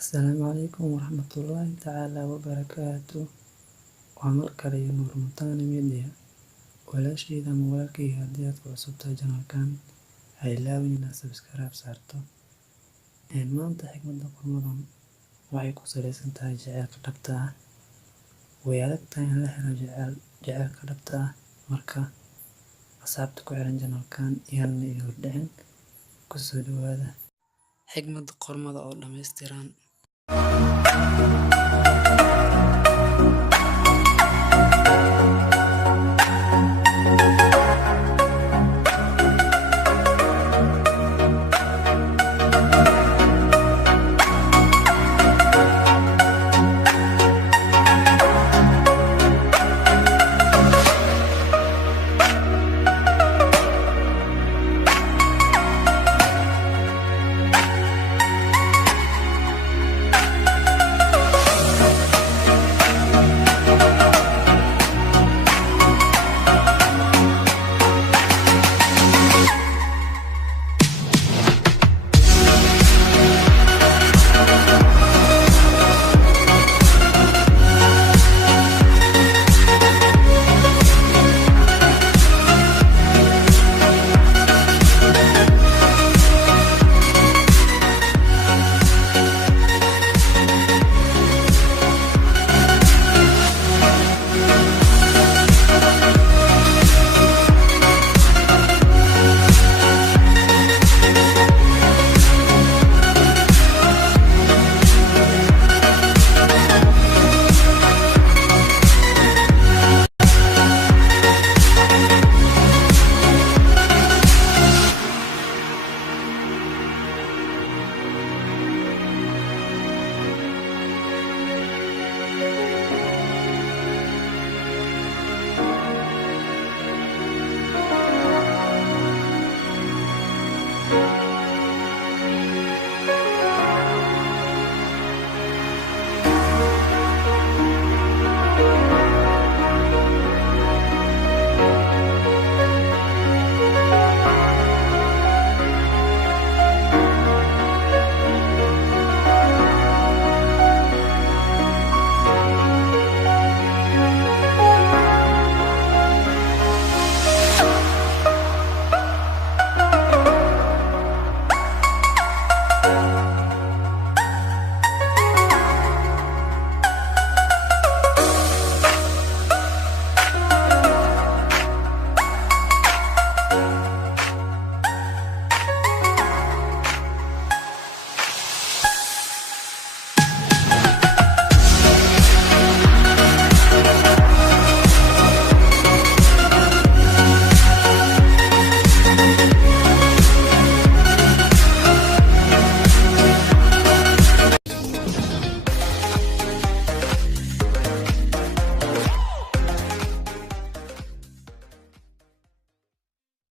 السلام عليكم ورحمة الله تعالى وبركاته. وعمر كريم ورمضان ميديا ولا شيء إذا موالكي هديات وعصبتها جنال كان هيلاوي إنها سبسكرايب صارته ما أنت حكمة رمضان وعيكو سليسن تاي jacaylka dhabta ah way adag tahay in la helo jacaylka dhabta ah marka asxaabta ku xiran janalkan iyana iyo hordhicin kusoo dhawaada xigmada qormada oo dhammaystiran.